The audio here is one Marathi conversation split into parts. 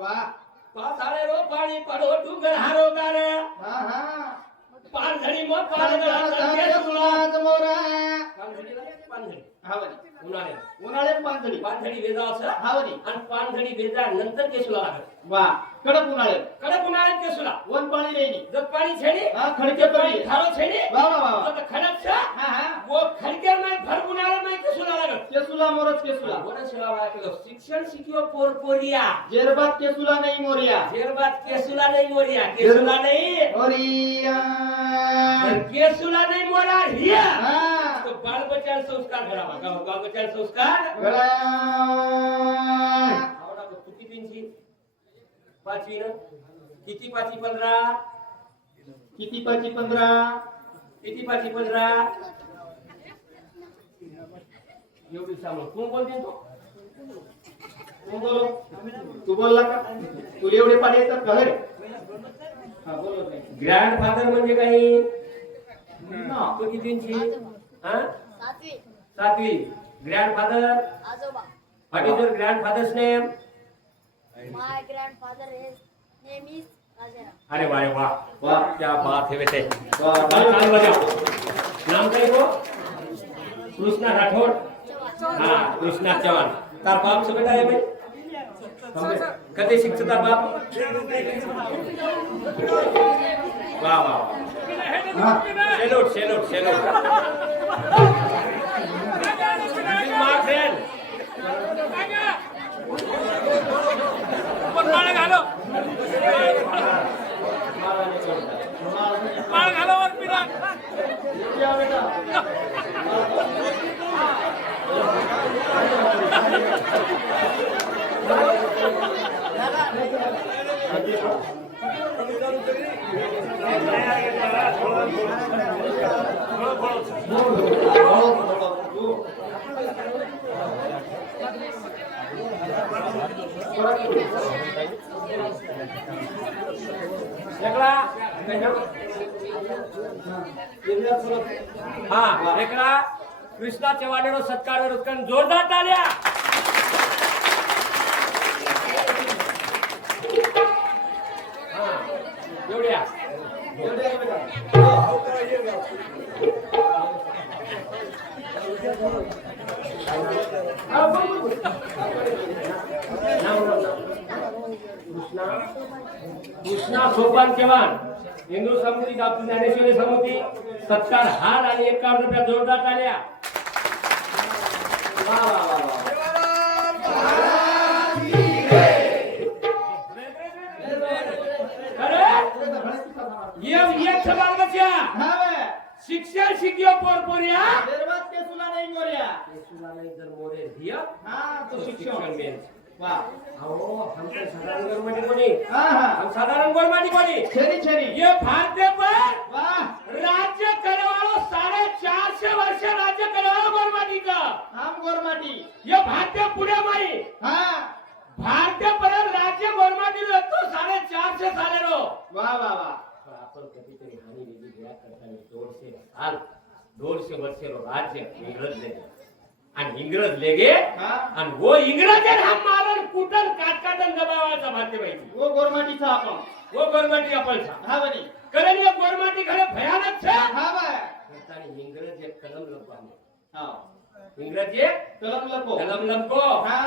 वाह पासाळे रो पाणी पडो डुंगर हारो गारे हा हा पानझडी मो पानझडी केसुलाच मोरा पानझडी हावनी उन्हाळे पानझडी पानझडी वेजा असं हावनी आणि पानझडी वेजा नंतर केसुला लागत वाह कडक उन्हाळे केसुला वन पाणी रेनी जत पाणी छेडी हा खडके पाणी पडी थारो छेडी वाह वाह वाह जत खडक छा हा हा वो खडके में भर उन्हाळे में केसुला लागत केसुला मोरच केसुला बोला शिला वाकलो शिक्षण शिकियो पोरपोरिया जेरबात केसुला नाही मोरिया जेरबात केसुला नाही मोरिया केसुला नाही मोरिया केसुला नाही मोरा हिया हा तो बाल बच्चा संस्कार करावा का बाल बच्चा संस्कार गळा आवडा तू कितींची पाचवी ना किती पाचवी 15 किती पाची 15 किती पाचवी 15 एवढी सांग कोण बोलते तो तू बोलो तू बोलला का तुला एवढे पाणी येतात का रे हा बोलो नाही ग्रँडफादर म्हणजे काही ना तो कितींची हा सातवी सातवी ग्रँडफादर आजोबा what is your grandfather's name my grandfather is name is Rajaram अरे वाह वाह वाह क्या बात है बेटे वाह ताली बजाओ नाम काय को कृष्णा राठौर हाँ कृष्णा चव्हाण तार बाप से बेटा है भाई कते शिक्षक तार बाप वाह वाह सैल्यूट सैल्यूट सैल्यूट माय फ्रेंड माळ घालो माळ घालो वर पिरा क्या बेटा हाँ एकड़ा कृष्णा चव्हाणेरो सत्कार विरुद्ध जोरदार तालिया हाँ एवढ्या कृष्णा सोपान चव्हाण हिंदू समिती डॉक्टर ज्ञानेश्वरी समिती सत्कार हार आणि 51 रुपया जोरदार तालिया वाह वाह वाह ये सवाल बच्चा हावे शिक्षण शिकियो पोरपोरिया जेरबात केसुला नाही मोरिया केसुला नहीं जर मोरे दिया हा तो शिक्षण मेन वाह आओ हम तो साधारण गवर्नमेंट कोनी हा हा हम साधारण गवर्नमेंट कोनी छेरी छेरी ये भारतीय पर वाह राज्य करवालो 450 वर्ष राज्य करवालो गवर्नमेंट का आम गोरमाटी ये भारतीय पुढे माई हा भारतीय पर राज्य गवर्नमेंट लगतो 450 साले रो वाह वाह वाह पण आपण कधीतरी हानी वेगळी घ्या करताना 200 वर्ष रो राज्य इंग्रज ले आणि इंग्रज लेगे हा आणि वो इंग्रज हम मारन कुटन काटकाटन दबावाचा भारतीय माहिती वो गोरमाटीचा आपण वो गवर्नमेंट आपण था हा बनी कारण ये गवर्नमेंट घरे भयानक छे हा बा करतानी इंग्रज एक कलम लपो आम्ही हा इंग्रज एक कलम लपो कलम लपो हा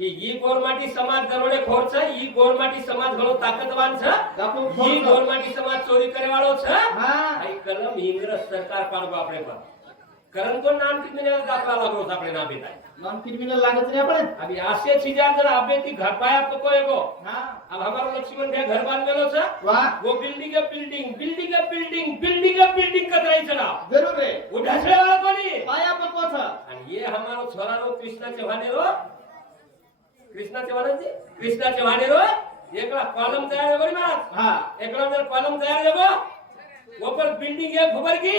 की ई गोरमाटी समाज दरोडे खोर छ ई गोरमाटी समाज घणो ताकतवान छ दापो ई गोरमाटी समाज चोरी करे वाळो छ हा आई कलम इंग्रज सरकार पाडबो आपणे पर कारण तो नाम क्रिमिनल दाखला लागलो આપણે ના બેતાય नॉन क्रिमिनल लागत नहीं अपन अभी आसे चीजा जर आबे की घर पाया तो कोएगो हाँ अब हमारा लक्ष्मण भैया घर बांध मेलो छ वाह वो बिल्डिंग कतराई चला जरूर है वो ढसले वाला कोनी पाया पको था आणि ये हमारो छोरानो कृष्णा चव्हाणेरो कृष्णा चव्हाणेरो एकला कॉलम तयार है बरी महाराज हाँ एकला जर कॉलम तयार है वो पर बिल्डिंग एक खबर की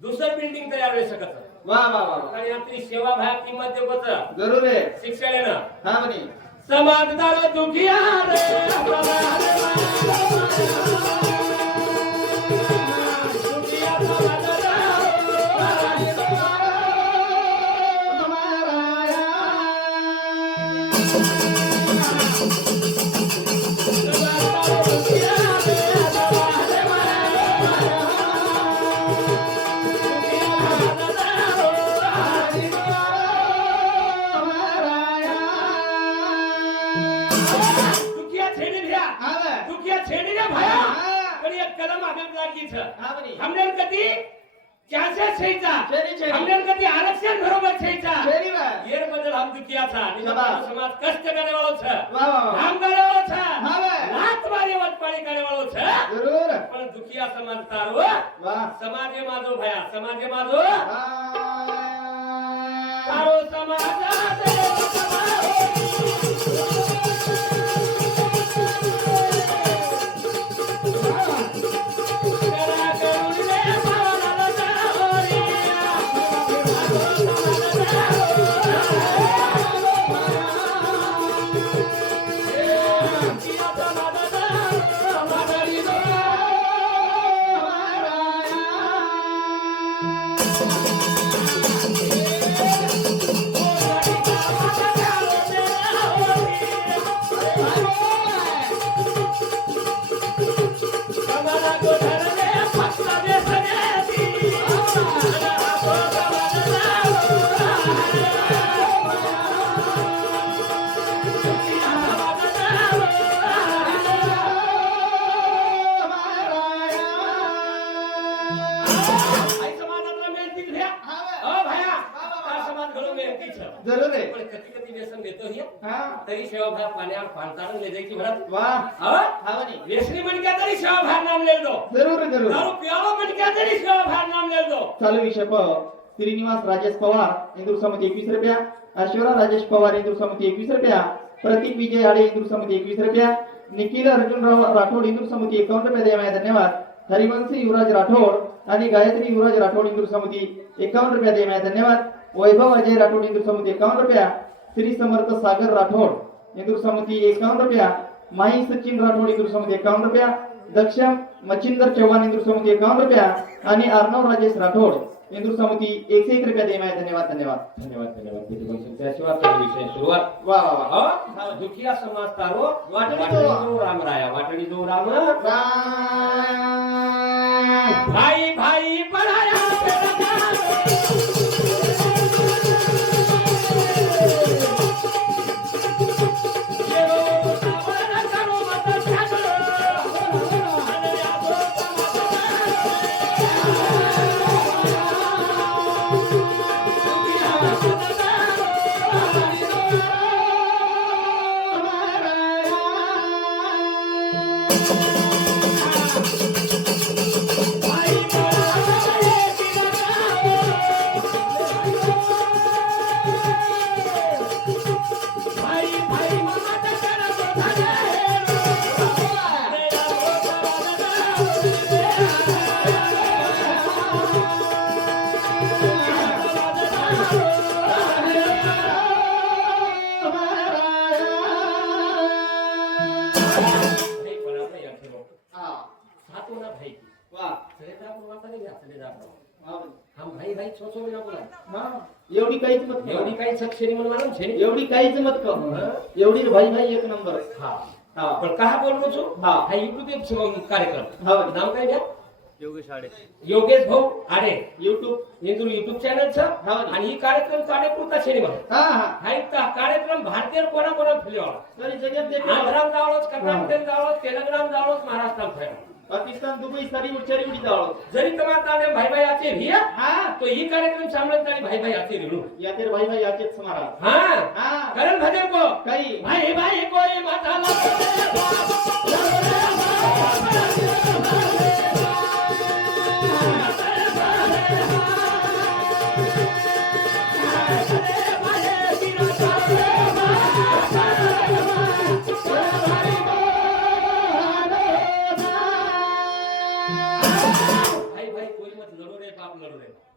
दूसर बिल्डिंग तयार हो सकत वाह वाह वाह आणि आपली सेवा भाग किंमत देवत जरूर है शिक्षण आहे ना हाँ बनी समाजदार दुखिया रे दुखिया छेड़ी भैया हा बे. दुखिया छेड़ी रे भैया हा. पण एक कलम आगे लागी छ हा बनी. हमने कधी चान्सेस छेचा छेडी, छेडी. हमने कधी आरक्षण बरोबर छेचा छेडी बे. येर बदल हम दुखिया था शाबाश. समाज कष्ट करे वालो छ वा वा वा. काम करे वालो छ हा बे. लात मारी वत पाणी करे वालो छ जरूर. पण दुखिया समाज तारो वा. समाजे माझो भया समाजे माझो वा. तारो समाज जरूर आहे. पण कधी कधी व्यसन घेतो ही हा. तरी सेवाभाव पाण्यावर पाणतारण ले जायची भरत वा. हा हा बनी. व्यसनी म्हणक्या तरी सेवाभाव नाम लेल दो जरूर जरूर. दारू पियालो म्हणक्या तरी सेवाभाव नाम लेल दो चालू विषय श्रीनिवास राजेश पवार इंदूर समिती 21 रुपया. ऐश्वर्या राजेश पवार इंदूर समिती 21 रुपया. प्रतीक विजय आडे इंदूर समिती 21 रुपया. निखिल अर्जुनराव राठोड इंदूर समिती 51 रुपये देवाय धन्यवाद. हरिवंशी युवराज राठोड आणि गायत्री युवराज राठोड इंदूर समिती 51 रुपया देवाय धन्यवाद. वैभव अजय राठोड इंदूर समिती 51 रुपया. श्री समर्थ सागर राठोड इंदूर समिती 51 रुपया. माही सचिन राठोड इंदूर समिती 51 रुपया. दक्ष मच्छिंदर चव्हाण इंदूर समिती 51 रुपया आणि अर्णव राजेश राठोड इंदूर समिती 101 रुपया देवाय धन्यवाद धन्यवाद धन्यवाद धन्यवाद किती पण त्याशिवाय तो विषय सुरुवात वा वा वा. हा दुखिया समाज तारो वाटणी जो रामराया वाटणी जो राम राम. भाई भाई पराया हम भाई भाई छो छो ना बोला एवढी काहीच मत एवढी काही सक्षरी म्हणून छे एवढी काहीच मत कर. एवढी भाई भाई एक नंबर. हा हा. पण कहा बोललो छो हा. हा YouTube कार्यक्रम हा. नाम काय द्या योगेश आडे योगेश भाऊ आडे YouTube. इंदूर YouTube चॅनल छ हा. आणि ही कार्यक्रम काडेपुरता छेनी म्हणा हा हा. हा एक कार्यक्रम भारतीय कोणा कोणा फिरवाला तरी जगात देखील आंध्राम जावळोच कर्नाटक जावळोच तेलंगणा जावळोच महाराष्ट्रात फिरवाला पाकिस्तान दुबई सारी उच्चारी उडी जावळ. जरी तुम्हाला भाई भाई आचे रिया हा. तो ही कार्यक्रम सांभाळत आणि भाई भाई आचे रिणू या तेर भाई भाई याचेच समारा. हा हा. करण भजन को काही भाई भाई कोई माता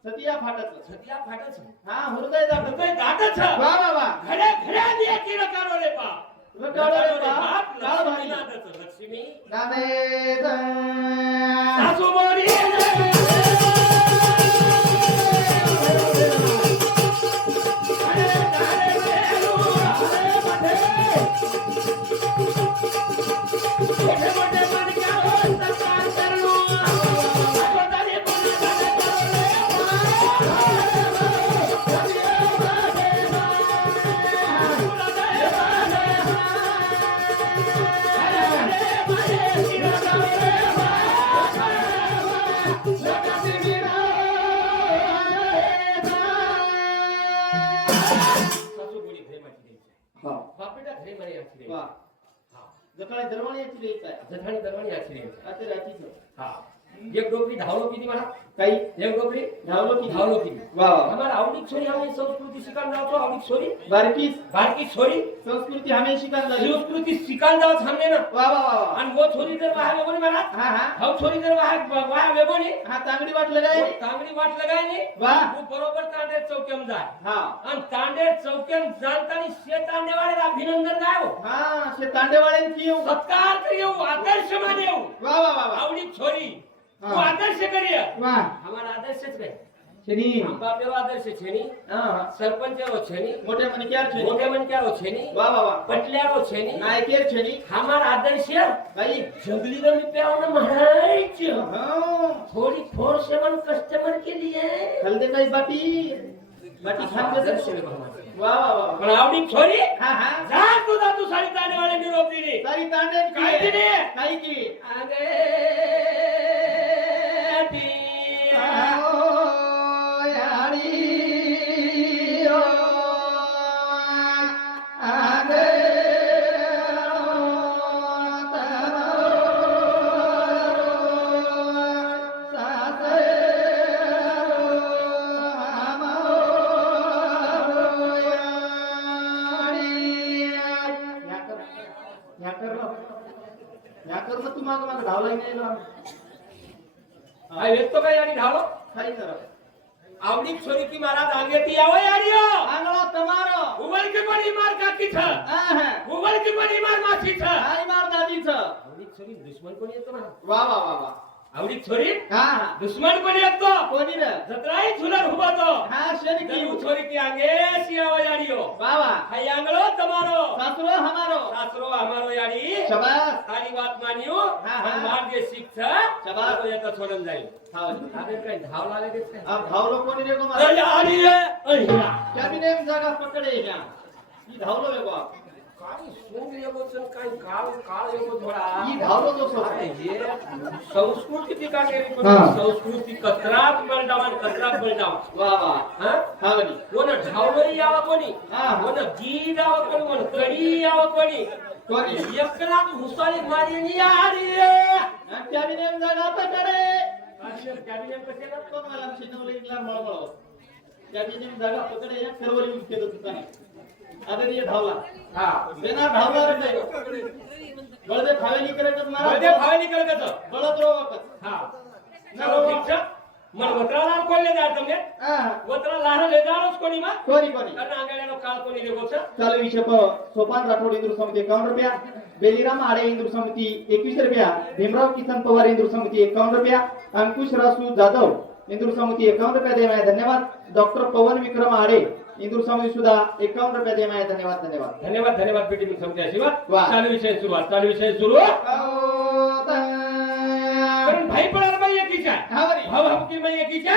सतिया फाटच. सतिया फाटच हा हृदय जात. हृदय दाटच वा वा वा. घड्या घड्या दिया की रकारो रे बाप रकारो रे बाप. लक्ष्मी नादच लक्ष्मी नामे जा. सासू मोरी हा बापेटा घरे मारे आचरे वा हा जकाळे दरवाणी याची द्यायच आहे जठाणी दरवाणी आचरे आता रात्रीचं हा एक डोकरी धावलो किती मला काही एक डोकरी धावलो की धावलो किती वा वा हमारा आवडी छोरी हमें संस्कृती शिकान जातो आवडी छोरी बारकीस बारकी छोरी संस्कृती हमें शिकायला लागली संस्कृती शिकान जावं थांबले ना वा वा वा वा आणि वो छोरी जर वाहा वेगोनी मला हा हा हाव छोरी जर वाहा वेगोनी हा चांगली वाटलं काय तांबडी वाट लगायनी वा तू बरोबर तांडे चौक्याम जाय हा आणि तांडे चौक्याम जाणतानी शे तांडेवाडे अभिनंदन गाय हो हा शे तांडेवाळ्यांची येऊ सत्कार करियो आदर्श मानेव वा वा वा वा आवडी छोरी तू हा. आदर्श करिय वा हमारा आदर्शच काय शनी हम बापेरो आदर्श छेनी हा सरपंच रो छेनी मोठे म्हणे क्या छनी मोठे मनक्या रो छेनी वा वा वा पटल्या रो छेनी नायकेर छनी हमारा आदर्श काही जंगली में प्यावन महाराज हा थोड़ी फोर सेवन कस्टमर के लिए खलदे काही बाटी खान आदर्श देते है हमारा. वा वा वा पण आवडी छोरी हा हा जा तू साडी तांडेवाले निरोप दिली सारी तांडे काय दिली? काही की अगे ती आओ यारी ओ आगे तू माग माग धावला नाही ना काय व्यक्त काय आणि ढालो काही करा आवडी छोरी की महाराज आगे ती आवय आडियो आंगळो तमारो उबल के बड़ी मार काकी छ आहा उबल के बड़ी मार मासी छ आई मार दादीच आवडी छोरी दुश्मन कोणी येतो ना वा वा वा वा आवडी छोरी हा हा दुश्मन कोणी येतो कोणी रे जत्राई झुलर हुबातो हा शनी की जरू छोरी की आगे सी आवय आडियो वा वा हाय आंगलो तमारो सासरो हमारो सासरो हमारो याडी शाबाश सारी बात मानियो हा, हा. हम मार जे शिक्ष शाबाश. तो येतो सोडून जाईल हा आगे काय धाव लागे ते अब धावलो कोणी रे को मारा अरे आडी रे अहिया कॅबिनेट जागा पकडे घ्या ही धावलो रे बा काय सोंग येगोचं काय काळ काळ येगो थोडा ही धावलो तो सो अरे हे संस्कृती टिका केली पण हा. संस्कृती कचरात बळडावा कचरात बळडावा वा वा हा हा बनी कोण ढावळी यावा कोणी हा. कोण गीत यावा कोणी कोण कडी यावा कोणी कोणी एकनाथ मुसाली मारी यारी रे कॅबिनेट जागा पकडे कॅबिनेट कशाला कोण मला शिनवले इकला मळमळ कॅबिनेट जागा पकडे या करवली विकते तो तुका आता ये धावला हा बेना धावला रे बळदे फावेली करत मारा मध्ये फावली करगत बळद रो वखत हा चलो ठीक छ मन वत्राला कोल्ले जा તમને हा वत्रा लाह ले जारोच कोणी मा कोणी कोणी कारण आंगळ्यानो काल कोणी रेगो छ चालू विषय सोपान राठोड इंदूर समिती 51 रुपया बेलीराम आडे इंदूर समिती 21 रुपया भीमराव किसन पवार इंदूर समिती 51 रुपया अंकुश रासू जाधव इंदूर समिती 51 रुपया देवाय धन्यवाद डॉक्टर पवन विक्रम आडे इंदूर समिती सुद्धा 51 रुपया देवाय धन्यवाद धन्यवाद धन्यवाद धन्यवाद पेटी मी समजा शिवा वाह. चालू विषय सुरुवात चालू विषय सुरू कारण भाई पडार बाई एकीच्या भाव हक्की बाई एकीच्या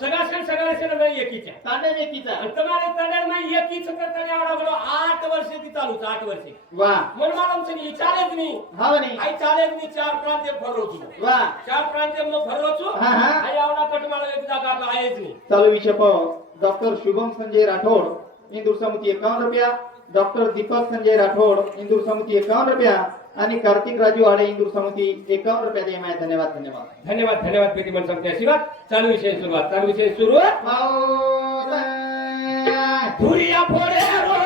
सगळा सण बाई एकीच्या तांडे व्यक्तीचा आणि तुम्हाला तडण बाई एकीच करताना एवढा बरो 8 वर्ष ती चालूच 8 वर्ष वा म्हणून मला आमचं चालेच नाही हा बनी आई चालेच नाही 4 प्रांत फरवतो वा 4 प्रांत मग फरवतो हा, हा. आई एवढा कट मला एक जागा आहेच नाही चालू विषय डॉक्टर शुभम संजय राठोड इंदूर समिती 51 रुपया डॉक्टर दीपक संजय राठोड इंदूर समिती 51 रुपया आणि कार्तिक राजू आडे इंदूर समिती 51 रुपया देवाय धन्यवाद धन्यवाद धन्यवाद धन्यवाद पेटी मन समजा शिवा चालू विषय सुरुवात चालू विषय सुरू धुरिया फोडे रो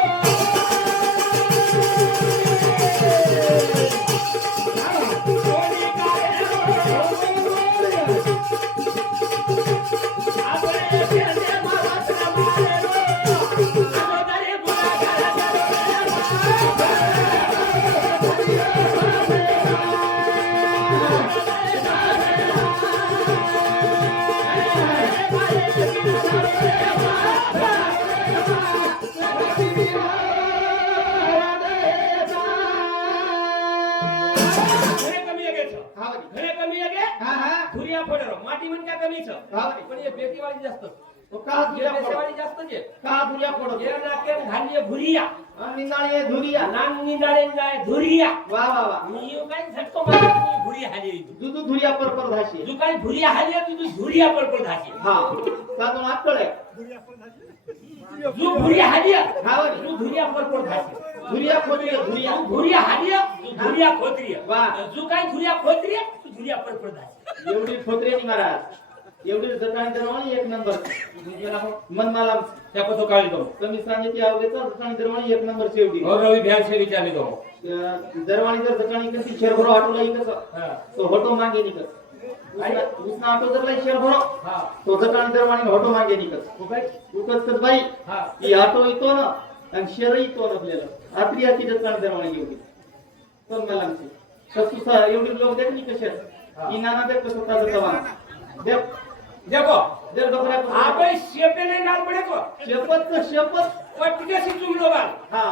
कोणी काय रो आपले केले महाराज मारे रो अगोदरी गुलागार घरे कमी आहे धुरिया फोडरो माटी म्हणजे कमी छ पण हे बेटीवाडी जास्त बेटीवाडी जास्त जे ये नाके घालिये भुरिया धुरिया नान निंदाळे जाय धुरिया वा वा वा मी येऊ काय झटको मारतो भुरी हाली दुदू धुरिया पर धाशी तू काय भुरिया हाली तू धुरिया पर धाशी हा साधून आकळे जू भुरिया हादिया हा वरी. जू भुरिया परपोर धासी धुरिया खोटरिया धुरिया भुरिया हादिया जू भुरिया खोत्रिया वाह. जू काय धुरिया खोत्रिया तू धुरिया परपोर धासी एवढी खोत्रेनी महाराज एवढी जटाणी दरवाणी एक नंबर मन मला त्या पतो काळी तो कमी सांगितली आवडेचा जटाणी दरवाणी एक नंबर शेवटी और रवि भ्यान से विचारले तो दरवाणी जर जटाणी कशी शेर भरो ऑटो लाई कसं हां तो होटो मागे निकस उसना ऑटो जर लाई शेर भरो हां तो जटाणी दरवाणी होटो मागे निकस तो काय उकस कस बाई हां ही ऑटो येतो ना आणि शेर येतो ना आपल्याला आत्री आती जटाणी दरवाणी एवढी तो मला ससुसा एवढी लोक देखनी कशा ही नाना देख कसं ताजं तवा देख देखो जर डोकरा आपण शेपे नाही नाल पडे तो शपथ शपथ पटकेसी जुमलो बाल हा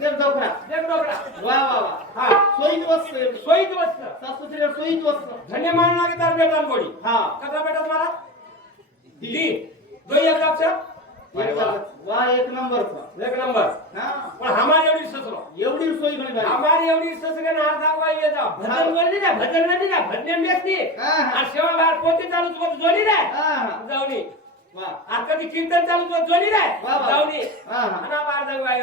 जर डोकरा देख डोकरा वा वा वा हा सोयीत वस्त सोयीत वस्त सासूत्रीवर सोयीत वस्त धन्य मानू लागे तार बेटा गोडी हा कथा बेटा तुम्हाला दी दो एक लक्ष अरे वाह वा एक नंबर एक नंबर हा पण हमारी एवढी ससरो एवढी सोयी म्हणे बाई. हमारी एवढी ससरे ना दाखवा ये जा भजन बोलली ना भजन बेसती हा, हा. आणि सेवा बाहेर पोती चालू तू जोडी रे हा, हा. जाऊनी वा आता कधी कीर्तन चालू तू जोडी रे वा, वा. जाऊनी हा, हा. आणि बाहेर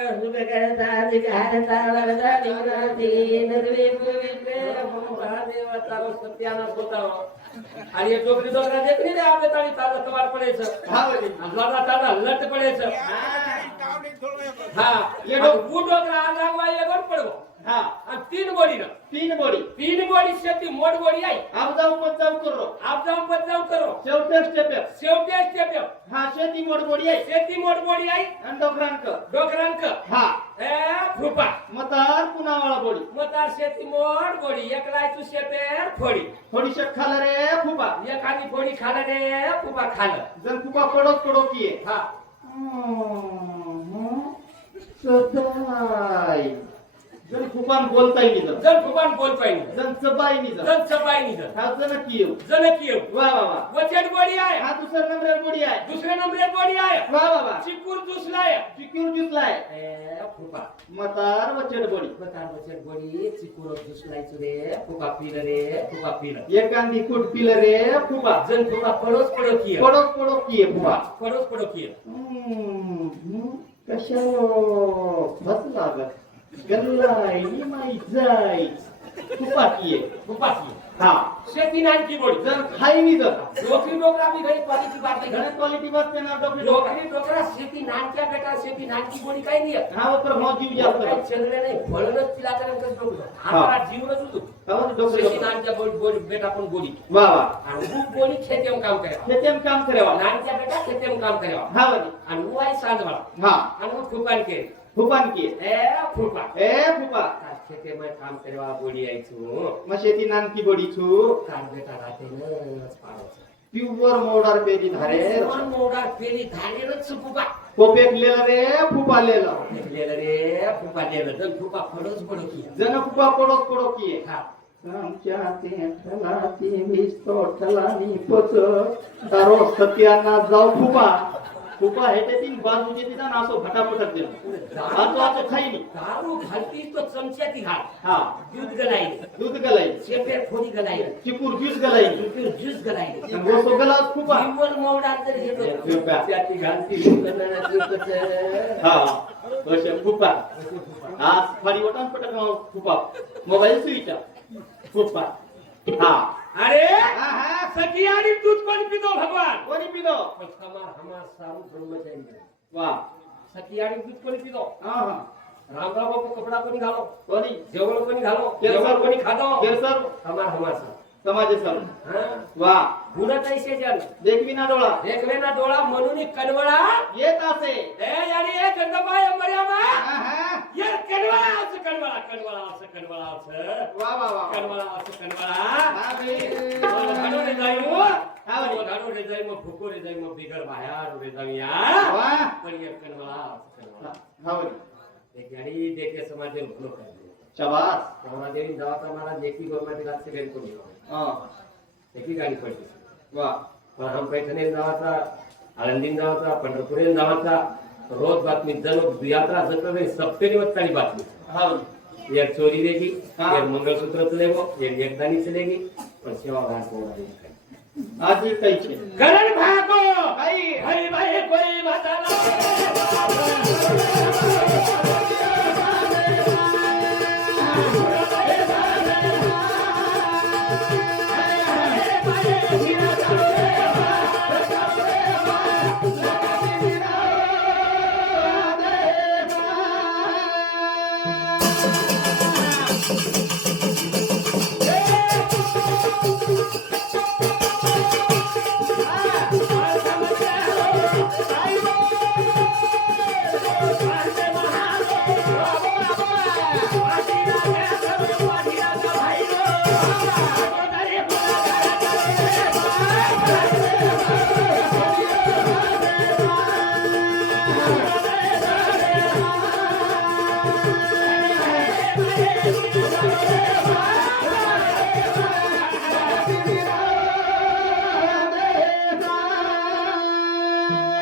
जाऊ आणि एक डोकरी डोकरा देखणी रे आपल्या ताळी ताजा तवार पडायचं हा वरी. आणि जोडा ताजा लट पडायचं हा. हा ये ये डोकरा आज लागवा ये गड पडवो हा आणि तीन गोडी ना तीन बोडी तीन गोडी शेती मोड गोडी आहे आप जाऊ पण जाऊ करो आप जाऊन पत जाऊन करो शेवटे स्टेप शेवटी स्टेप हा शेती मोड बोडी आहे शेती मोड गोडी आहे आणि डोकरांक डोकरांक हा ए फुपा मतार पुनावाळा बोडी मतार शेती मोड गोडी एक लायचू शेपेर फोडी थोडीशी खाल रे फुपा एखादी फोडी खाल रे फुपा खाल जर फुपा पडोस पडो किये हा सदाय जर फुपान बोलता येईल जर जन फुपान बोल पाहिजे जन चबाई नि जर जन सपाई नि जन हा जन कियो जन कियो वा वा वा वचट गोडी आहे हा दुसरा नंबर बोडी आहे दुसरे नंबर गोडी आहे वा वा वा चिकूर दुसलाय चिक्यूर जुसलाय ए फुपा मतार वचड बोडी मतार वचट गोडी चिकूर दुसलायचो रे फुपा पिल रे फुपा पिल एकांदी कुट पिल रे फुपा जन फुपा पडोस पडो कियो पडोस पडो किये फुपा पडोस पडो कियो कशालो बसला ग गल्लाय नि माई जाय फुपा किये फुपा कियो हा शेती नानकी गोडी जर खाई नि जर डोकरी डोकरा मी घरी क्वालिटी बात नाही घणे क्वालिटी बात ना डॉक्टर डोकरी डोकरा शेती नानक्या बेटा शेती नानकी गोडी काही नाही हा पर भाव जीव जास्त काही चंद्र नाही फळणच तिला कारण कसं बघू आम्हाला जीवनच होतो हा डॉक्टर शेती नानक्या गोडी बेटा पण गोडी वा वा आणि खूप गोडी खेतेम काम करा खेतेम काम करेवा नानक्या बेटा खेतेम काम करा हा वाली आणि उवाई सांजवाळा हा आणि मग फुपान के फुपान किये ए फुपा ए फुपा खेते में काम करवा गोडी आयचो म शेती नानकी बोडी छु काल बेटा राहते न पावच प्युअर मोडार पेरी धारे मन मोडा पेरी धारेरच फुपा कोपेक लेला रे फुपा लेला लेलं रे फुपा लेलं तर फुपा फडोच पडो की जन फुपा पडोस पडो किये हा आमच्या ते ठलाती विस्तो ठलानी पोच दारो सत्याना जाऊ फुपा फुपा हे ते तीन बाजूचे तिथं ना असो फटाफट दिला आतो आतो खाई नी दारू घालती तो चमच्याती घाल हा दूध गलाई दूध गलाई शेपेर फोडी गलाई चिपूर ज्यूस गलाई फिर ज्यूस गलाई आणि गोसो गलास फुपा जीवन मोडा तर येतो फुपा. त्याती घालती दूध हा अशे फुपा हा फाडी वटान पटक फुपा मोबाईल सुईचा फुपा हा अरे हा हा सखी आणि दूध कोण पितो भगवान कोणी पिलो हमार सारू ब्रह्मचारी वा सखी आणि दूध कोणी पितो हा हा रामराव बापू कपडा कोणी घालो कोणी जेवण कोणी घालो केरसर. जेवण कोणी खातो केरसर. हमार सारू समाज सर हा वा गुणत ऐसे जन देखवी ना डोळा देखवे ना डोळा म्हणून कनवळा येत असे ए यारी ए गंगाबाई अंबरियाबा हा हा यार कनवळा असं कनवळा वा वा वा कनवळा असं कनवळा हा बे घाडो रे जाई मो हा बे. घाडो रे जाई मो फुको रे जाई मो बिगर बाहेर रे जाई या वा पण ये कनवळा असं कनवळा हा बे एक यारी देखे समाज में भलो कर शाबास हमारा देवी दवाता मारा देखी गवर्नमेंट रात से गरीब को नहीं हा देखी गाड़ी पड़ती वा पण हम पैठणे जावाचा आळंदीन जावाचा पंढरपुरेन जावाचा रोज बातमी जण यात्रा जत्रे सप्तेनी वत्तानी बातमी हा ये चोरी देगी हाँ। ये मंगलसूत्र चलेगो ये एकदानी चलेगी पण सेवा घाट होगा आज एक काहीचे करण भागो काही भाई भाई कोई बताला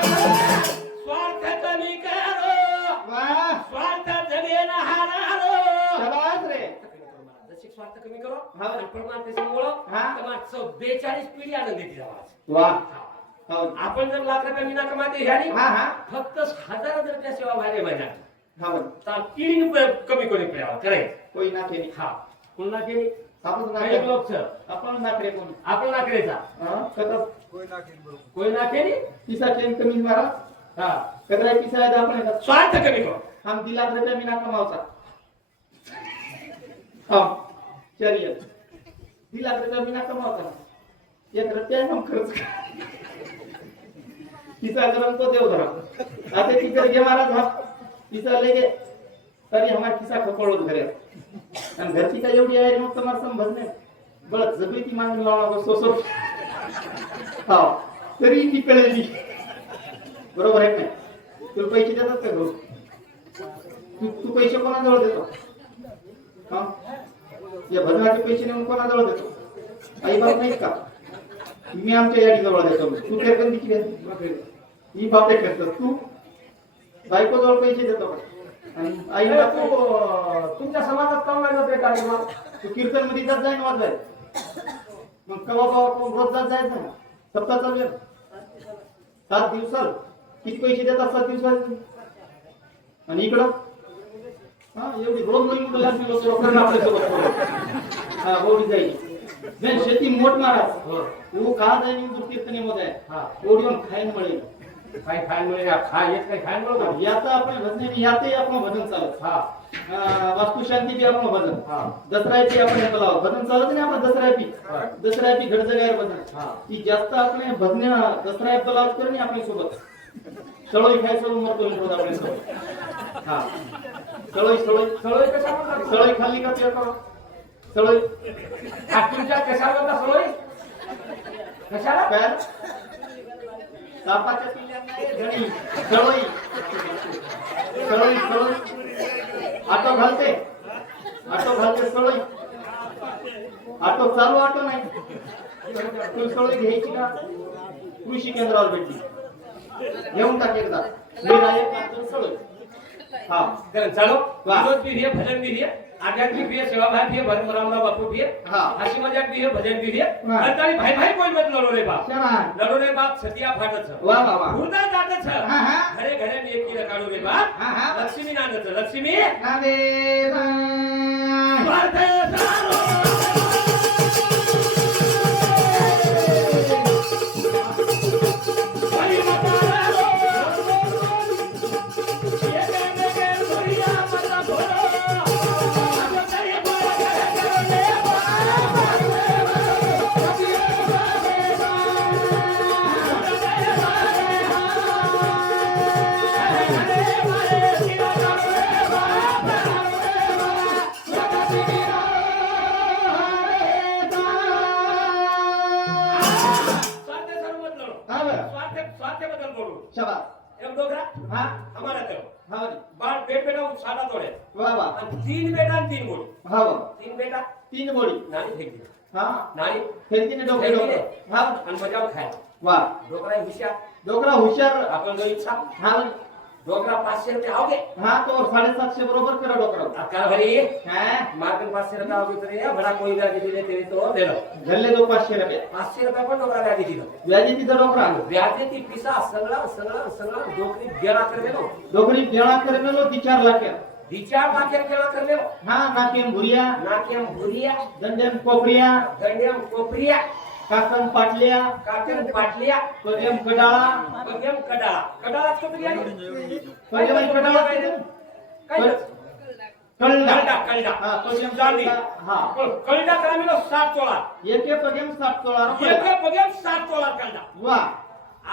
स्वार्थ कमी करो वाह स्वार्थ जगेन हारारो शाबास रे जशी स्वार्थ कमी करो हा. आणि परमात्म्यामुळं हा. तुम्हाला 42 पिढी आनंदी जावा वाह हो आपण जर लाख रुपये विना कमाते ह्यानी हा हा फक्त 1000 रुपया सेवा भारे महिन्यात हा तर 3 कमी कोणी पडावा करायचं कोई ना केली हा पुन्हा केली आपण ना काही लोक सर आपण ना करे कोणी आपण ना करायचा कदा कोणी ना केली किसा चेन कमी मारा हा कदा किसा आहे आपण येतात स्वार्थ कमी करो हम 2 लाख रुपये बिना कमावचा हम चलिए 2 लाख रुपये बिना कमावचा एक रुपया हम खर्च किसा गरम तो देव धरा आते की करके महाराज हा किसा लेके तरी हमारा किसा खपळोत घरे आणि घरची काय एवढी आहे मग तुम्हाला समजणे बळ जगली ती मागणी लावणार सोसो हा तरी ती कळली बरोबर आहे की नाही तुला पैसे देतात का भाऊ तू पैसे कोणाजवळ देतो हा या भजनाचे पैसे नेऊन कोणाजवळ देतो आई बाप नाहीत का मी आमच्या याडी जवळ देतो तू पेरबंदीची ही बापे करतात तू बायको जवळ पैसे देतो का आणि आई बाप तुमच्या समाजात चांगला जाते कार्यक्रम तू कीर्तन मध्ये जात जाय ना वाजवाय मग कवा कवा कोण रोज जात जायचं ना सप्ताह चालू आहे 7 दिवसाला किती पैसे देतात 7 दिवसाला आणि इकडं हा एवढी रोज नवीन मुलं लागली लोकांना आपल्या सोबत हा गोडी जायची जण शेती मोठ मारा तू का जाईन तू कीर्तने मध्ये हा गोडी खाईन मिळेल काय खायला मिळेल खा येत काय खायला मिळेल याचं आपण भजने यातही आपण भजन चालत हा वास्तुशांती बी आपण भजन हा दसऱ्याची आपण हे बोलावं भजन चालत नाही आपण दसऱ्याची घडजगायर भजन हा. ती जास्त आपण भजने दसऱ्या बोलावत करणे आपल्या सोबत सळोई खायचं मरतो रोज आपल्या सोबत हा सळोई सळोई सळोई कशावर सळोई खाल्ली का तुला करा सळोई तुमच्या कशावर होता सळोई कशाला काय सापाच्या पिल्ल्यांना झणी सळोई सळोई सळोई आटो घालते सळोई आटो चालू आटो नाही तू सळोई घ्यायची का कृषी केंद्रावर भेटली घेऊन टाक एकदा सळोई हा कारण चालो वाह. विनोद भी है भजन भी है आध्यात्मिक भी है सेवाभाव भी है भरमरामराव बापू भी है हाँ. हसी मजाक भी है भजन भी है वाह. अरे भाई भाई कोई मत लड़ो रे बाप शबान. लड़ो रे बाप सतिया फाटत छ वाह, वाह, वाह. हुरदा जात छ हाँ, हाँ. घरे घरे में एक की काढू रे बाप हाँ, हाँ. लक्ष्मी नांदत लक्ष्मी नावेदान. स्वार्थ सारो हरी मतारो ये कहने के दुनिया मत भरो अब तेरे बोल करो ले हाँ बरं. स्वार्थ बदल बोलू शबान. एक डोगरा हाँ. हमारा तो हाँ बरं. बाल पेट बेटा सादा तोड़े वाह वाह. आणि 3 बेटा आणि 3 बोली हाँ वाह. 3 बेटा 3 बोली. नानी फेक दिली हाँ. नानी खेळतीने डोकं खेळतीने. डोकं. हाँ. आणि मजाव खाय वाह. डोकरा हुशार डोकरा हुशार. आपण गरीब सा हाँ बरं. डोकरा 500 रुपये आओगे हाँ तो 750 बरोबर करा डोकरा क्या भरी हाँ मार्केट 500 रुपये आओगे तो रे बड़ा कोई व्याजी दिले तेरे तो दे लो झल्ले दो 500 रुपये 500 रुपये पण डोकरा व्याजी दिलो व्याजी तिथं डोकरा व्याजी ती पिसा सगळं डोकरी गेला कर देलो डोकरी गेळा कर मेलो ती 4 लाख विचार मागे गेला कर देलो हाँ नाकेम भुरिया नाक्याम भुरिया दंडन कोपरिया गंड्याम कोपरिया काकन पाटलिया काकन पाटलिया पगेम कडाळा बगेम कडाळा कोपरी आली पगेम कडाळा काय कळडा कळडा हाँ पगेम जांडी हाँ कळडा करा मिलो 7 तोळा एके पगेम 7 तोळा एक पगेम 7 तोळा कळडा वाह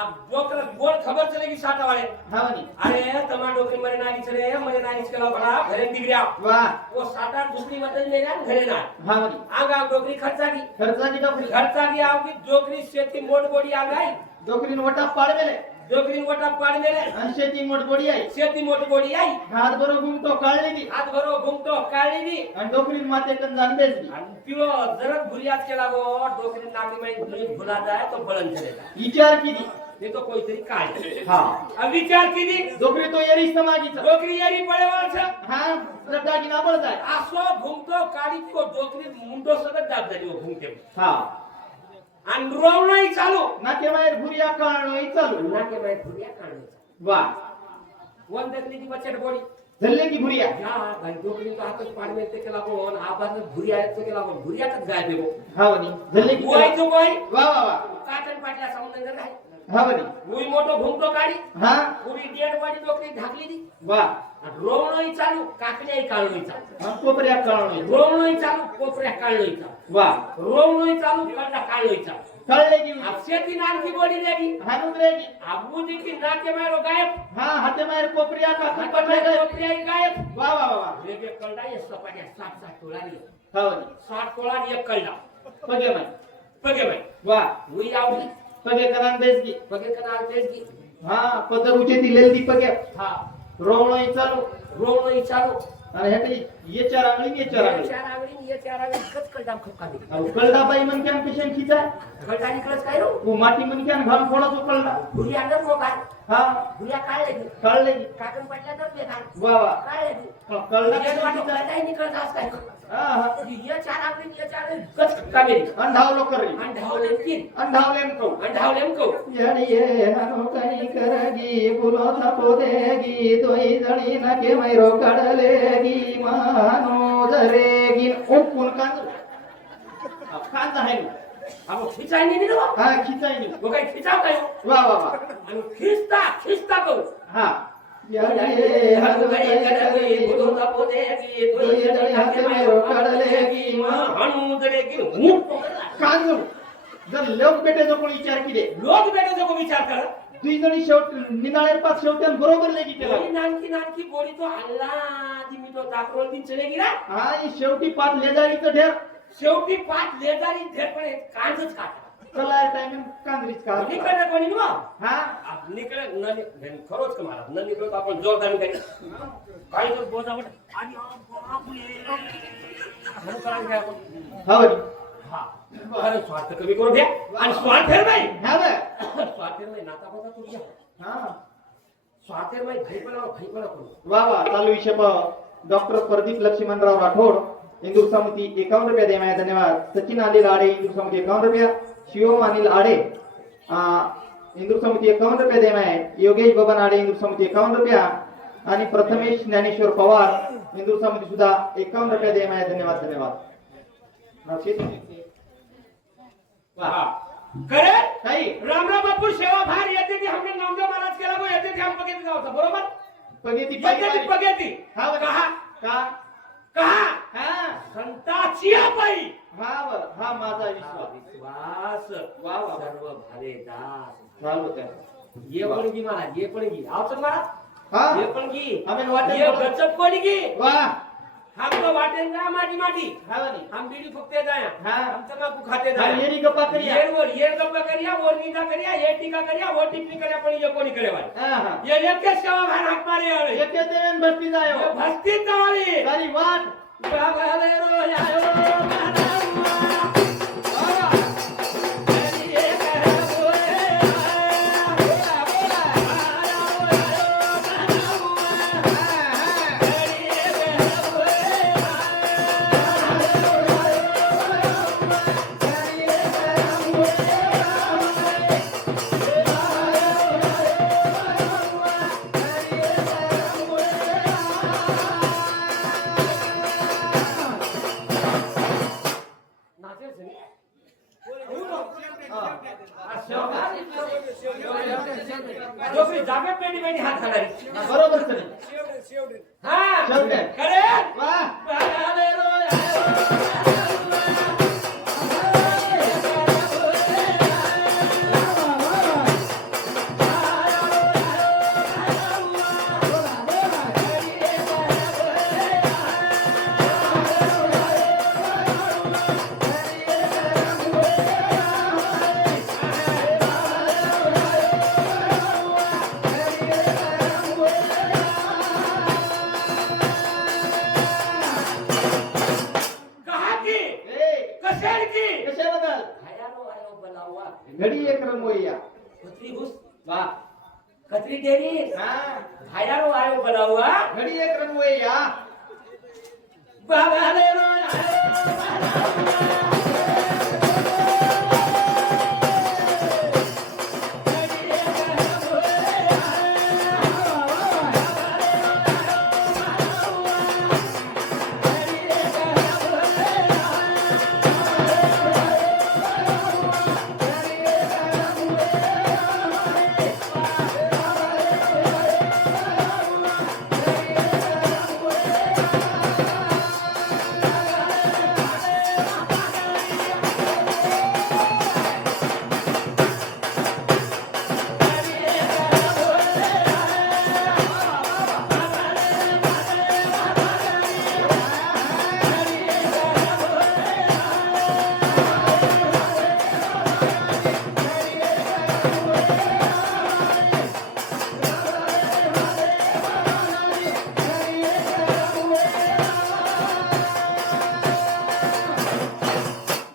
अब डोकर बोल खबर चलेगी 60 वाले हाँ बनी अरे तमा डोकरी मरे नारी चले मरे नारी चला बड़ा घरे दिगड्या वाह वो 7-8 दुसरी मदन ले ना घरे ना हाँ बनी आगा डोकरी खर्चा की डोकरी खर्चा की आवगी डोकरी शेती मोड बोडी आगाई डोकरीन वटा पाडवेले डोकरी वटा पाड मेले आणि शेती मोडबोडी आहे शेती मोड बोडी आई हात बरो घुमतो काळलेली हात भरो घुमतो काळीनी आणि डोकरीन माते कन जाणतेच आणि पिलो जरक भुरियात केला गो डोकरी नाकी में भुरी भुला जाए तो बळन चलेगा विचार किती ये तो कोई तरी काय हा अब विचार कीदी डोकरी तो येरी समाजीचा डोकरी यारी पडेवाळ छ हा श्रद्धा की नाबळ जाय आसो घुमतो काळी को डोकरी मुंडो सगळं दाब झाली वो घुमते हा आणि रोवणंही चालू नाके बाहेर भुरिया काळणोही चालू नाके बाहेर भुरिया काढायचा वा वन दगली ती बचत बोडी झल्ले की भुरिया या भाई डोकरी तो हातच पाडमे ते केला कोण आबाज भुरिया ते केला कोण भुरियाच गाय देबो हा बनी झल्ले की गोय तो गोय वा वा वा काटन पाटला समुद्र काय हा बनी मुई मोठो घुमतो काढी हा पुरी डेड बॉडी डोकरी ढाकली दी वा रोवणंही चालू काकण्याही काढणंही चालू हा कोपऱ्या काळणोही रोवणंही चालू कोपऱ्या काढणंही चालू वा रोवणंही चालू काढला काढणंही चालू कळले की अब शेती नानकी बोडी लेगी हा नुद्रेगी अबूजी की नाके मारो गायब हा हाते बाहेर कोपऱ्या का हातामध्ये पटले गए कोपऱ्याही गायब वा वा वा वा लेके कळडा ये सपाट्या 7-7 तोळानी हा बनी 7 तोळानी एक कळडा पगे माय पगे बाई वा हुई आवली पगे करान बेसगी पगे कनाल तेज की हा पदर उचे दिलेल दी पगे हा रोवणोही चालू रोवणंही चालू आणि ह्याची ये चार आंगळी ये चार आंगळी चार आवडी ये चार आवडी कच कळडा खपका दे अहो कळडा बाई मनक्यान कशान खिचा कळडा निकळस काय रो वो माटी मनक्यान घाल फोडाचो कळडा भुरी अंदर नो काय हा भुरिया काढले की कळले की काकन पडल्या तर ते काढ वा वा काढले की कळडा ये कशान वाटो खिचा कळडा निकळ जास काय हा हा ये चार आवडी ये चार कच खपका मेरी अंधावलो करी अंधावले की अंधावलेन को अंधावले को यडिये हनो कनी करगी बुलो थपो देगी तोई जणी नके मैरो कडलेगी मानो जरेगी ओकुन कांद कांद आहे अब खिचाई नहीं दिलो हा खिचाई नी वो काय खिचाव काय वा वा वा आणि खिचता को हा यडिये हनो कनी करगी बुलो थपो देगी तोई जणी नके मैरो कडलेगी हनु जरेगी मुठ कांद जर लोक बेटेचो कोण विचार किदे लोक बेटा जो विचार कर दुई जणी शेवट निनाळे पाच शेवट्यान बरोबर लेगी केला बोली नानकी बोली तो अल्लाह जी मी तो दाखवल दिन चलेगी ना हा ही शेवटी पाच लेजारीचं ढेर शेवटी 5 लेजारी धेरपणे कांजच काढा चला टाइम कांदरीच का निकळलं कोणी नो हा निकळे न खरोच का महाराज न निकळो तो आपण जोरदार करी काय तो बोजावट आणि म्हणून करायला काय आपण हा बरी हा अरे स्वार्थ कमी करू द्या आणि स्वार्थेर नाही हा बे स्वार्थेर नाही नाता बघा तू या हा स्वार्थेर नाही भाईपणा करू वा वा चालू विषय डॉक्टर प्रदीप लक्ष्मणराव राठोड इंदूर समिती 51 रुपया दे माया धन्यवाद सचिन अनिल आडे इंदूर समिती 51 रुपया शिवम अनिल आडे इंदूर समिती 51 रुपया दे माया योगेश बबन आडे इंदूर समिती 51 रुपया आणि प्रथमेश ज्ञानेश्वर पवार इंदूर समिती सुद्धा 51 रुपया दे माया धन्यवाद वा करे काही रामराव बापू सेवा भार येते ती हमने नामदेव महाराज केला गो येते ती हम पगेती गावचा बरोबर पगेती येते ती पगेती हा बरं. कहा का कहा हा संताची बाई हा बरं. हा माझा विश्वास विश्वास वा वा. सर्व भाले दास चालू त्या ये पण की महाराज ये पण की आवचक महाराज हा ये पण की आम्ही वाटेल ये गचक कोणी की वा हम तो वाटेल ना माटी हा बनी हम बीड़ी फुकते जाए हाँ। हम तंबाकू खाते हा जाए येरी गप्पा करिया ये गप्पा करिया वो नींदा करिया ये टीका करिया वो टिप्पणी करिया पण ये कोणी करे वाली हा हा ये एक सेवा भान हाक मारे आले एके देवन बसती जायो ये भक्ती जावली सारी वाट बाबाले रो आयो बनावा घडी एक रंगोया खत्री घुस वा खत्री डेरी हा भायारो आयो बनावा घडी एक रंगोया बाबा रे रो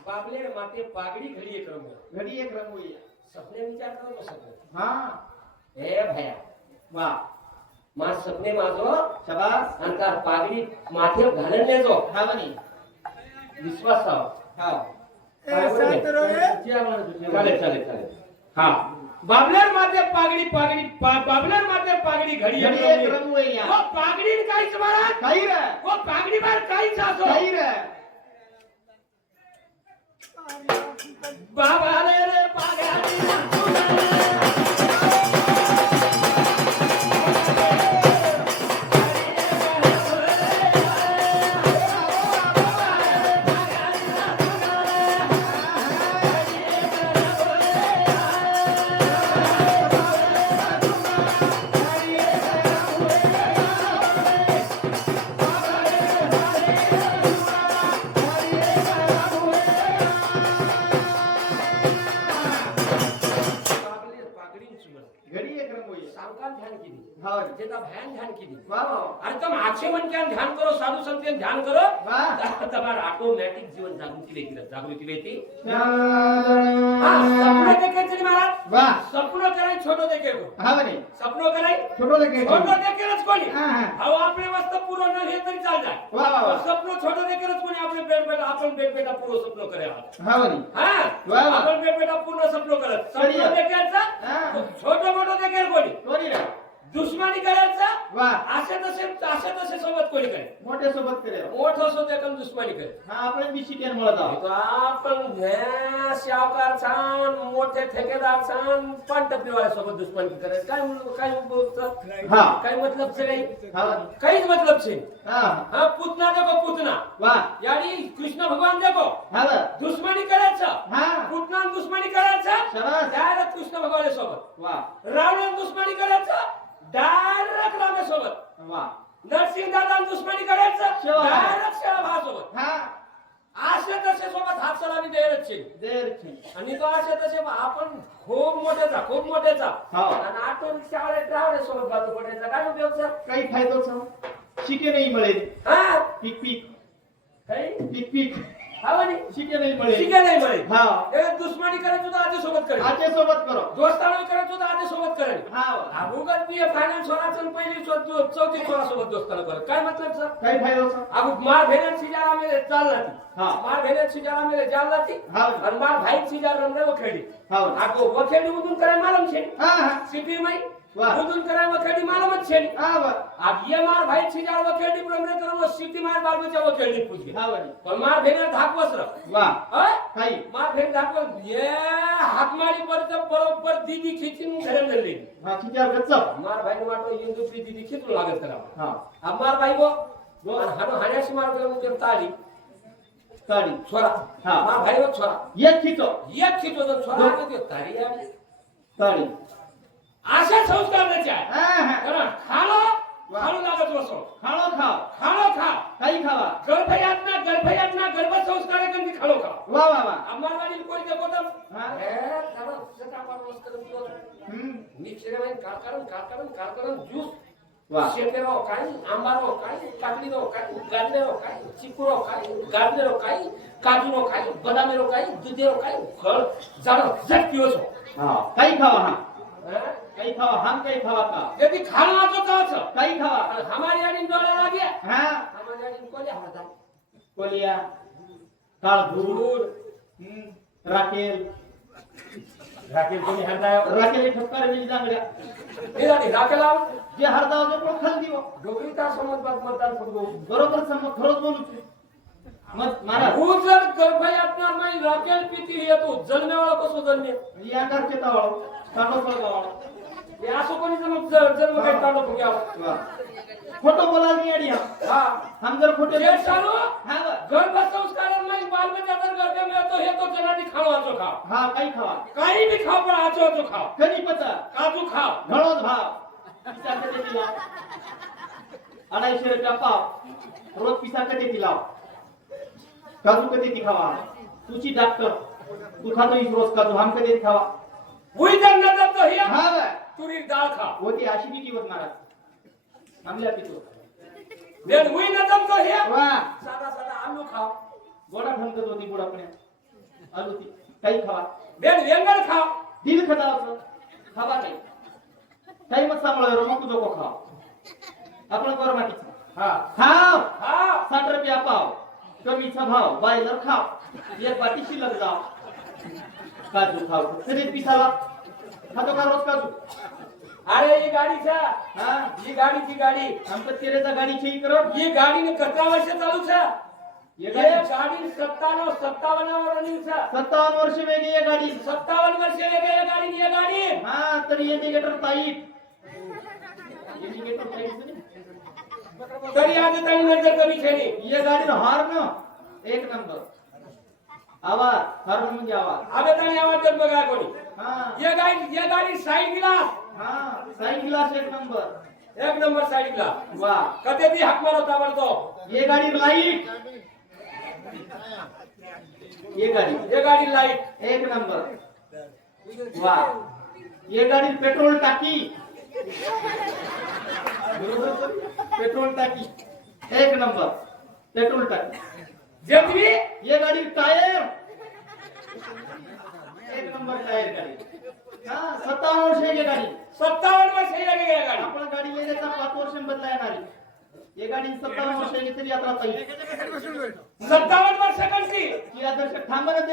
पागड़ी घड़ी एक रंग घडी एक रंगोया सपने विचार करो तो सपने हा ए भया वा मा सपने माझो शाबास आणि त्या पागडी माथे घालून नेजो हा बनी विश्वास हा चालेल चालेल चालेल हा बाबलर माथे पागडी पागडी बाबलर माथे पागडी घडी घडी एक रंगोया वो पागडी काहीच म्हणा काही रे वो पागडी बार काहीच असो काही रे बाबा रे पागडी घडी एक रंगोया सावकाश ध्यान केली हा जेता भयान ध्यान केली वा वा अरे तुम आक्षे मन क्या ध्यान करो साधु संत के ध्यान करो वा तुम्हारा ऑटोमेटिक जीवन जागृती लेती वा सपनों देखे चली महाराज वा सपनों कराई छोटो देखे को हा बनी सपनों कराई छोटो लेके छोटो देखे रच कोणी हा हा अब आपने वस्त पूरो न हे तरी चाल जाय वा वा वा सपनों छोटो देखे रच कोणी आपने बेट बेटा पूरो सपनों करे हा बनी हां वा वा आपण बेट बेटा पूर्ण सपनों करे करिया. सपनों देखायचा हा छोटो मोठो देखे कोणी कोणी रे दुश्मनी करायचा वा असे तसे सोबत कोणी करे मोठ्या सोबत करे मोठं असो ते कम दुश्मनी करे हा आपण बी शिकेन म्हणत आहोत तो आपण घ्या शावकार छान मोठे ठेकेदार छान पण टपरीवाल्या सोबत दुश्मनी करे काय बोलतं हा काय मतलब से काही हा काहीच मतलब से हा हाँ पुतना देखो पुतना वा यानी कृष्ण भगवान देखो हा वा दुश्मनी करायचं हा पुतना दुश्मनी करायचं शाबास डायरेक्ट कृष्ण भगवान सोबत वा रावण दुश्मनी करायचं डायरेक्ट राम सोबत वा नरसिंह दादा दुश्मनी करायचं शेवा. डायरेक्ट शेवा सोबत हा असे तसे सोबत हात सलामी द्यायलाच छे देर छे आणि तो असे तसे आपण खूप मोठेचा हा. आणि ऑटो रिक्षावाले ड्रायव्हर सोबत बाजू पडायचा काय उपयोग सर काही फायदो छ शिके नाही मिळेल हा पीक पीक काही पीक पीक हा म्हणे शिके नाही मिळेल शिके नाही म्हणे हा हे दुश्मनी करायचं तर आधी सोबत करे आचे सोबत करो दोस्ताना करायचं तर आधी सोबत करे हा वा. अगोदर बी फायनान्स होराचं पहिली चौथी सोबत दोस्ताना करे काय मतलब सर काही फायदो छ अब मार भेलन सिजारा मेरे चाल नाती हा. मार भेलन सिजारा मेरे जाल नाती हा. और मार भाई सिजारा रमरे वखेडी हा. आगो वखेडी उदून करे मालम छे हा हा सिटी में वाह. उदून करे वखेडी मालम छे हा वा अब ये मार भाई सिजारा वखेडी रमरे करो वो सिटी मार बाल बच्चा वखेडी पूछ गए हा वाली और मार भेलन धाक वस्त्र वा हां काही मार भेलन धाक ये हाथ मारी पर बरोबर दीदी खींचून घरे में ले हा खिचार गच्च मार भाई ने माटो हिंदू दीदी खींचून लागत करा हा अब मार भाई वो हानो हाण्याशी मार करून उतर ताली ताडी छोरा हा. मार भाई वो छोरा एक खिचो एक खिचो तो छोरा आगे तो तारी आली ताडी अशा संस्कार द्यायचे आहे हा हा कारण खालो वाह. खालो लागत बसो खाणो खाव खालो खा काही खावा गर्भयातना गर्भ संस्कार आहे की खालो खा वा वा वा अम्मावाली कोणी देखो तम हा. सटा पर मस्त कर हम्म निचरे में कारकरन ज्यूस वा. शेपेरो काय, आंबारो काय, काकडीरो काय, गाजलेरो काय, चिकुरो काय, गाजलेरो काय, काजूरो काय, बदामेरो काय, दुधेरो काय, फळ जाणो झट पिवसो. हा काही खावा हा हा? काही खावा हम काही खावा का यदि खाना तो काच काही खावा और हमारी आदमी डोला लागे हा हमारी आदमी कोले हाता कोलिया काळधूर दूर राखेल राकेल कोणी हाता राखेल ठपकार वेळी जांगड्या निराली राकेला जे हरदाव जे पण खाल दिवो डोगरीता समज बात मतदान फुटबो बरोबर समज खरंच बोलू तू मग महाराज वो जर गर्भयातना में राकेल पीती है तो जन्मे वाला कसो जन्मे या करके तावळ काटो सळगावळ ये असो कोणी जन्म जन्म काय तांडो फुग्या खोटो बोलाल नाही अडिया हा हम जर खोटे ये सालो हा वा. गर्भ संस्कार में बाल बच्चा जर गर्भ में तो हे तो जनानी खाओ आचो खाओ हा काही खावा काही भी खाओ पण आचो आचो खाओ कधी पचा काजू खाओ घणोच भाव पिसा कधी दिला 250 रुपया पाव रोज पिसा कधी दिला काजू कधी ती खावा तुझी डॉक्टर तू खातो इस रोज काजू हम कधी खावा वही जन्म जब तो हे हा वा. तुरी दाल खाओ होती acidity होत महाराज आमल्या पितो देन वही न जब तो हे वा सादा सादा आलू खाओ गोडा ठणकत होती बुडापण्या आलू ती काही खावा देन वेंगण खाओ दिल खदावचं खावा काही मग सांभाळ मग तुझं को खाव आपण कर मातीचा हा खाव हा 60 रुपया पाव कमीचा भाव बायलर खाव एक बाटी शिल्लक जाव काजू खाव कधी पिसाला खातो का रोज काजू अरे ये गाड़ी छा हा ये गाड़ी की गाड़ी आमचं तेरेचा गाडी चेक करो ये गाड़ी ने कितना वर्ष चालू छा ये ये गाड़ी 57 रनिंग छा 57 वर्ष वेगळी आहे गाडी 57 वर्ष ये गाड़ी हा तर इंडिकेटर टाईट इंडिकेटर टाईट तरी आज तरी नजर कमी छेनी ये गाडी हॉर्न एक नंबर आवाज हॉर्न म्हणजे आवाज आबे तनी आवाज जब बगा कोणी हा ये गाड़ी साइड गिलास हा साइड ग्लास एक नंबर एक नंबर साइड गिलास वाह कदे भी हक मारो ताबड़तो ये गाड़ी लाइट ये गाड़ी लाइट एक नंबर वाह ये गाड़ी पेट्रोल टाकी पेट्रोल टाकी एक नंबर पेट्रोल टाकी जबरी ये गाड़ी टायर एक नंबर टायर गाड़ी हाँ 57 वर्ष आहे ये गाडी 57 वर्ष ये गाड़ी आपण गाडी लेण्याचा 5 वर्ष बदला येणार आहे ये गाडी 57 वर्ष तरी आता 57 वर्ष कंची की आदर्श थांबणं